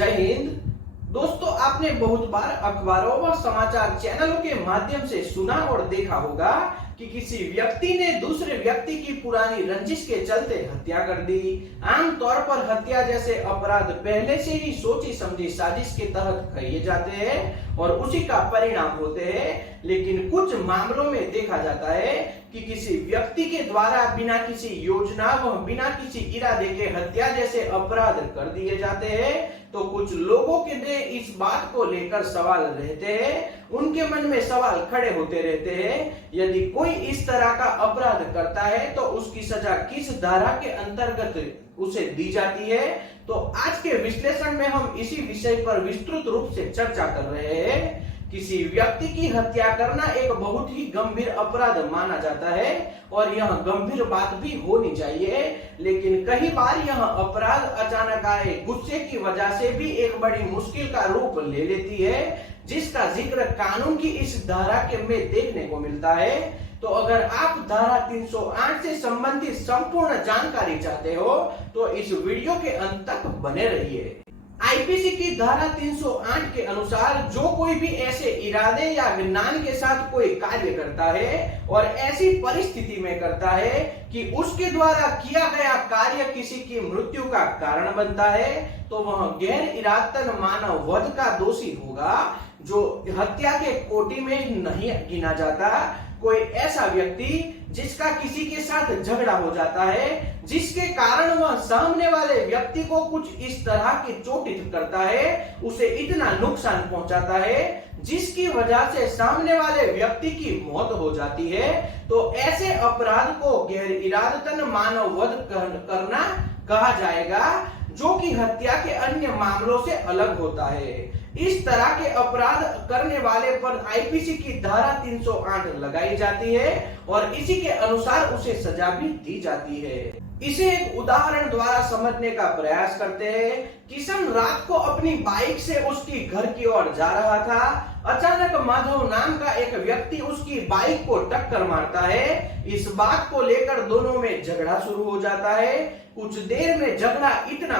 जय हिंद। दोस्तों, आपने बहुत बार अखबारों व समाचार चैनलों के माध्यम से सुना और देखा होगा कि किसी व्यक्ति ने दूसरे व्यक्ति की पुरानी रंजिश के चलते हत्या कर दी। आमतौर पर हत्या जैसे अपराध पहले से ही सोची समझी साजिश के तहत किए जाते हैं और उसी का परिणाम होते हैं, लेकिन कुछ मामलों में देखा जाता है कि किसी व्यक्ति के द्वारा बिना किसी योजना व बिना किसी इरादे के हत्या जैसे अपराध कर दिए जाते हैं। तो कुछ लोगों के लिए इस बात को लेकर सवाल रहते हैं, उनके मन में सवाल खड़े होते रहते हैं, यदि कोई इस तरह का अपराध करता है तो उसकी सजा किस धारा के अंतर्गत उसे दी जाती है। तो आज के विश्लेषण में हम इसी विषय पर विस्तृत रूप से चर्चा कर रहे हैं। किसी व्यक्ति की हत्या करना एक बहुत ही गंभीर अपराध माना जाता है और यह गंभीर बात भी होनी चाहिए, लेकिन कई बार यह अपराध अचानक आए गुस्से की वजह से भी एक बड़ी मुश्किल का रूप ले लेती है, जिसका जिक्र कानून की इस धारा के में देखने को मिलता है। तो अगर आप धारा 308 से संबंधित संपूर्ण जानकारी चाहते हो तो इस वीडियो के अंत तक बने रहिए। आईपीसी की धारा 308 के अनुसार जो कोई भी ऐसे इरादे या ज्ञान के साथ कोई कार्य करता है और ऐसी परिस्थिति में करता है कि उसके द्वारा किया गया कार्य किसी की मृत्यु का कारण बनता है, तो वह गैर इरादतन मानव वध का दोषी होगा, जो हत्या के कोटि में नहीं गिना जाता। कोई ऐसा व्यक्ति जिसका किसी के साथ झगड़ा हो जाता है, जिसके कारण वह सामने वाले व्यक्ति को कुछ इस तरह की चोटित करता है, उसे इतना नुकसान पहुंचाता है जिसकी वजह से सामने वाले व्यक्ति की मौत हो जाती है, तो ऐसे अपराध को गैर इरादतन मानव वध करना कहा जाएगा, जो कि हत्या के अन्य मामलों से अलग होता है। इस तरह के अपराध करने वाले पर आईपीसी की धारा 308 लगाई जाती है और इसी के अनुसार उसे सजा भी दी जाती है। इसे एक उदाहरण द्वारा समझने का प्रयास करते हैं। किशन रात को अपनी बाइक से उसकी घर की ओर जा रहा था। अचानक माधव नाम का एक व्यक्ति उसकी बाइक को टक्कर मारता है। इस बात को लेकर दोनों में झगड़ा शुरू हो जाता है। कुछ देर में झगड़ा इतना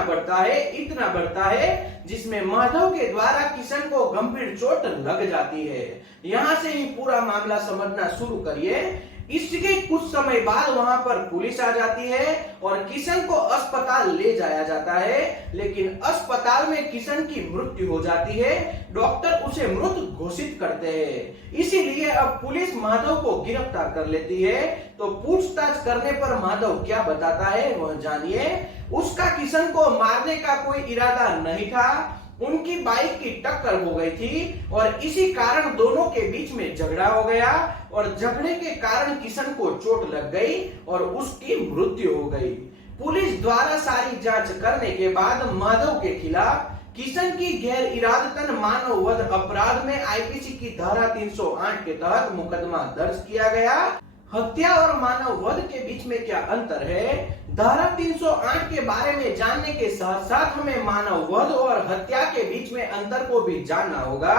बढ़ता है जिसमें माधव के द्वारा किशन को गंभीर चोट लग जाती है। यहाँ से ही पूरा मामला समझना शुरू करिए। इसके कुछ समय बाद वहां पर पुलिस आ जाती है और किशन को अस्पताल ले जाया जाता है, लेकिन अस्पताल में किशन की मृत्यु हो जाती है। डॉक्टर उसे मृत घोषित करते हैं। इसीलिए अब पुलिस माधव को गिरफ्तार कर लेती है। तो पूछताछ करने पर माधव क्या बताता है वह जानिए। उसका किशन को मारने का कोई इरादा नहीं था, उनकी बाइक की टक्कर हो गई थी और इसी कारण दोनों के बीच में झगड़ा हो गया और झगड़े के कारण किशन को चोट लग गई और उसकी मृत्यु हो गई। पुलिस द्वारा सारी जांच करने के बाद माधव के खिलाफ किशन की गैर इरादतन मानव वध अपराध में आईपीसी की धारा 308 के तहत मुकदमा दर्ज किया गया। हत्या और मानव वध के बीच में क्या अंतर है? धारा 308 के बारे में जानने के साथ साथ हमें मानव वध और हत्या के बीच में अंतर को भी जानना होगा।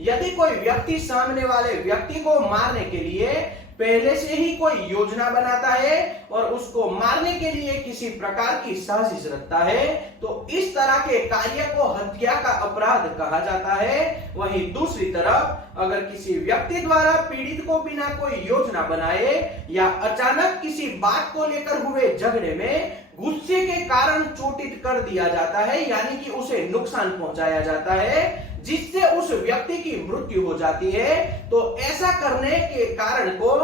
यदि कोई व्यक्ति सामने वाले व्यक्ति को मारने के लिए पहले से ही कोई योजना बनाता है और उसको मारने के लिए किसी प्रकार की साजिश रखता है, तो इस तरह के कार्य को हत्या का अपराध कहा जाता है। वहीं दूसरी तरफ अगर किसी व्यक्ति द्वारा पीड़ित को बिना कोई योजना बनाए या अचानक किसी बात को लेकर हुए झगड़े में गुस्से के कारण चोटित कर दिया जाता है, यानी कि उसे नुकसान पहुंचाया जाता है, जिससे उस व्यक्ति की मृत्यु हो जाती है, तो ऐसा करने के कारण को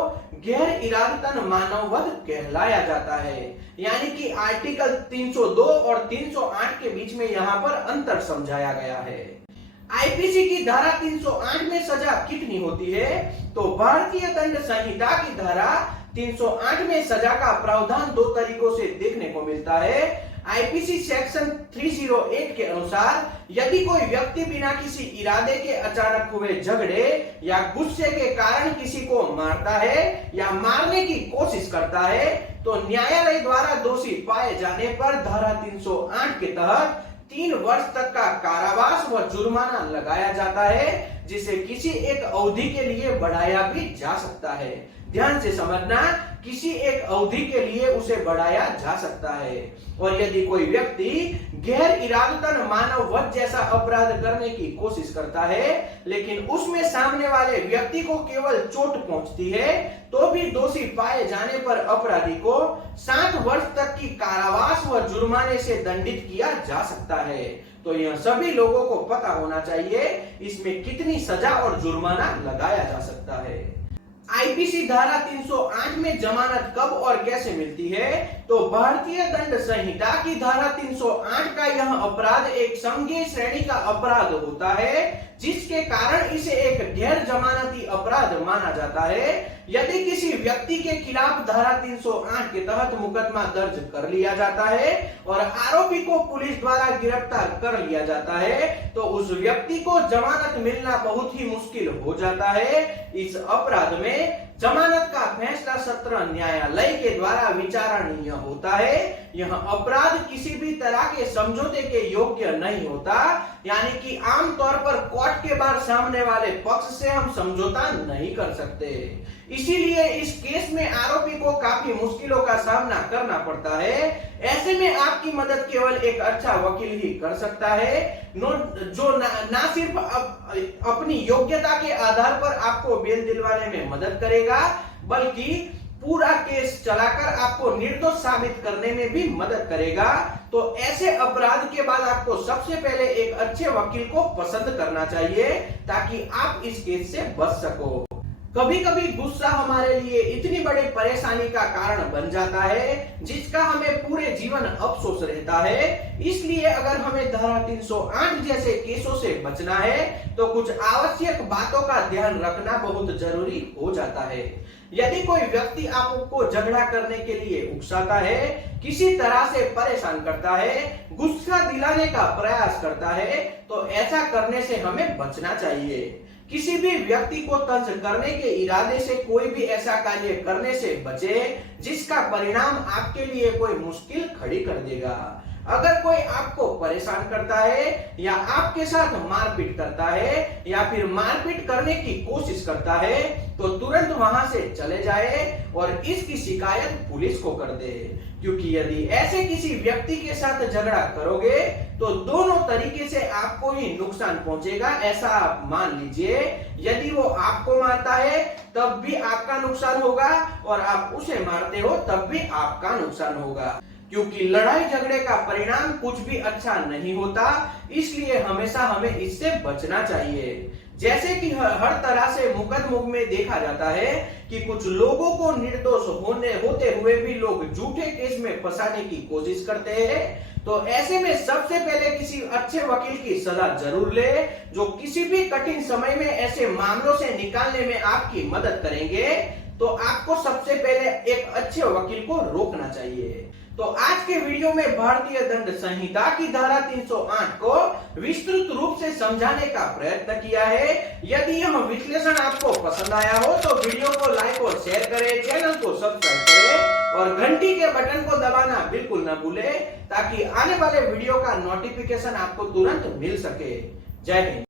गैर इरादतन मानव वध कहलाया जाता है। यानी कि आर्टिकल 302 और 308 के बीच में यहाँ पर अंतर समझाया गया है। आईपीसी की धारा 308 में सजा कितनी होती है? तो भारतीय दंड संहिता की धारा 308 में सजा का प्रावधान दो तरीकों से देखने को मिलता है। आईपीसी सेक्शन 308 के अनुसार यदि कोई व्यक्ति बिना किसी इरादे के अचानक हुए झगड़े या गुस्से के कारण किसी को मारता है या मारने की कोशिश करता है, तो न्यायालय द्वारा दोषी पाए जाने पर धारा 308 के तहत 3 वर्ष तक का कारावास व जुर्माना लगाया जाता है, जिसे किसी एक अवधि के लिए बढ़ाया भी जा सकता है। ध्यान से समझना, किसी एक अवधि के लिए उसे बढ़ाया जा सकता है। और यदि कोई व्यक्ति गैर इरादतन मानव वध जैसा अपराध करने की कोशिश करता है, लेकिन उसमें सामने वाले व्यक्ति को केवल चोट पहुंचती है, तो भी दोषी पाए जाने पर अपराधी को 7 वर्ष तक की कारावास व जुर्माने से दंडित किया जा सकता है। तो यह सभी लोगों को पता होना चाहिए इसमें कितनी सजा और जुर्माना लगाया जा सकता है। आईपीसी धारा 308 में जमानत कब और कैसे मिलती है? तो भारतीय दंड संहिता की धारा 308 का यह अपराध एक संज्ञेय श्रेणी का अपराध होता है, जिसके कारण इसे एक गैर जमानती अपराध माना जाता है। यदि किसी व्यक्ति के खिलाफ धारा 308 के तहत मुकदमा दर्ज कर लिया जाता है और आरोपी को पुलिस द्वारा गिरफ्तार कर लिया जाता है, तो उस व्यक्ति को जमानत मिलना बहुत ही मुश्किल हो जाता है। इस अपराध में जमानत का फैसला सत्र न्यायालय के द्वारा विचारणीय होता है। यह अपराध किसी भी तरह के समझौते के योग्य नहीं होता, यानी कि आमतौर पर कोर्ट के बाहर सामने वाले पक्ष से हम समझौता नहीं कर सकते। इसीलिए इस केस में आरोपी को काफी मुश्किलों का सामना करना पड़ता है। ऐसे में आपकी मदद केवल एक अच्छा वकील ही कर सकता है, जो ना सिर्फ अपनी योग्यता के आधार पर आपको बेल दिलवाने में मदद करेगा, बल्कि पूरा केस चलाकर आपको निर्दोष साबित करने में भी मदद करेगा। तो ऐसे अपराध के बाद आपको सबसे पहले एक अच्छे वकील को पसंद करना चाहिए, ताकि आप इस केस से बच सको। कभी कभी गुस्सा हमारे लिए इतनी बड़ी परेशानी का कारण बन जाता है, जिसका हमें पूरे जीवन अफसोस रहता है। इसलिए अगर हमें धारा 308 जैसे केसों से बचना है, तो कुछ आवश्यक बातों का ध्यान रखना बहुत जरूरी हो जाता है। यदि कोई व्यक्ति आपको झगड़ा करने के लिए उकसाता है, किसी तरह से परेशान करता है, गुस्सा दिलाने का प्रयास करता है, तो ऐसा करने से हमें बचना चाहिए। किसी भी व्यक्ति को तंज करने के इरादे से कोई भी ऐसा कार्य करने से बचे जिसका परिणाम आपके लिए कोई मुश्किल खड़ी कर देगा। अगर कोई आपको परेशान करता है या आपके साथ मारपीट करता है या फिर मारपीट करने की कोशिश करता है, तो तुरंत वहां से चले जाए और इसकी शिकायत पुलिस को कर दे। क्योंकि यदि ऐसे किसी व्यक्ति के साथ झगड़ा करोगे, तो दोनों तरीके से आपको ही नुकसान पहुंचेगा, ऐसा आप मान लीजिए। यदि वो आपको मारता है तब भी आपका नुकसान होगा, और आप उसे मारते हो तब भी आपका नुकसान होगा। क्योंकि लड़ाई झगड़े का परिणाम कुछ भी अच्छा नहीं होता, इसलिए हमेशा हमें इससे बचना चाहिए। जैसे कि हर तरह से मुकदमों में देखा जाता है कि कुछ लोगों को निर्दोष होते हुए भी लोग झूठे केस में फंसाने की कोशिश करते हैं। तो ऐसे में सबसे पहले किसी अच्छे वकील की सलाह जरूर ले, जो किसी भी कठिन समय में ऐसे मामलों से निकालने में आपकी मदद करेंगे। तो आपको सबसे पहले एक अच्छे वकील को रोकना चाहिए। तो आज के वीडियो में भारतीय दंड संहिता की धारा 308 को विस्तृत रूप से समझाने का प्रयत्न किया है। यदि यह विश्लेषण आपको पसंद आया हो तो वीडियो को लाइक और शेयर करें, चैनल को सब्सक्राइब करें और घंटी के बटन को दबाना बिल्कुल न भूलें, ताकि आने वाले वीडियो का नोटिफिकेशन आपको तुरंत मिल सके। जय हिंद।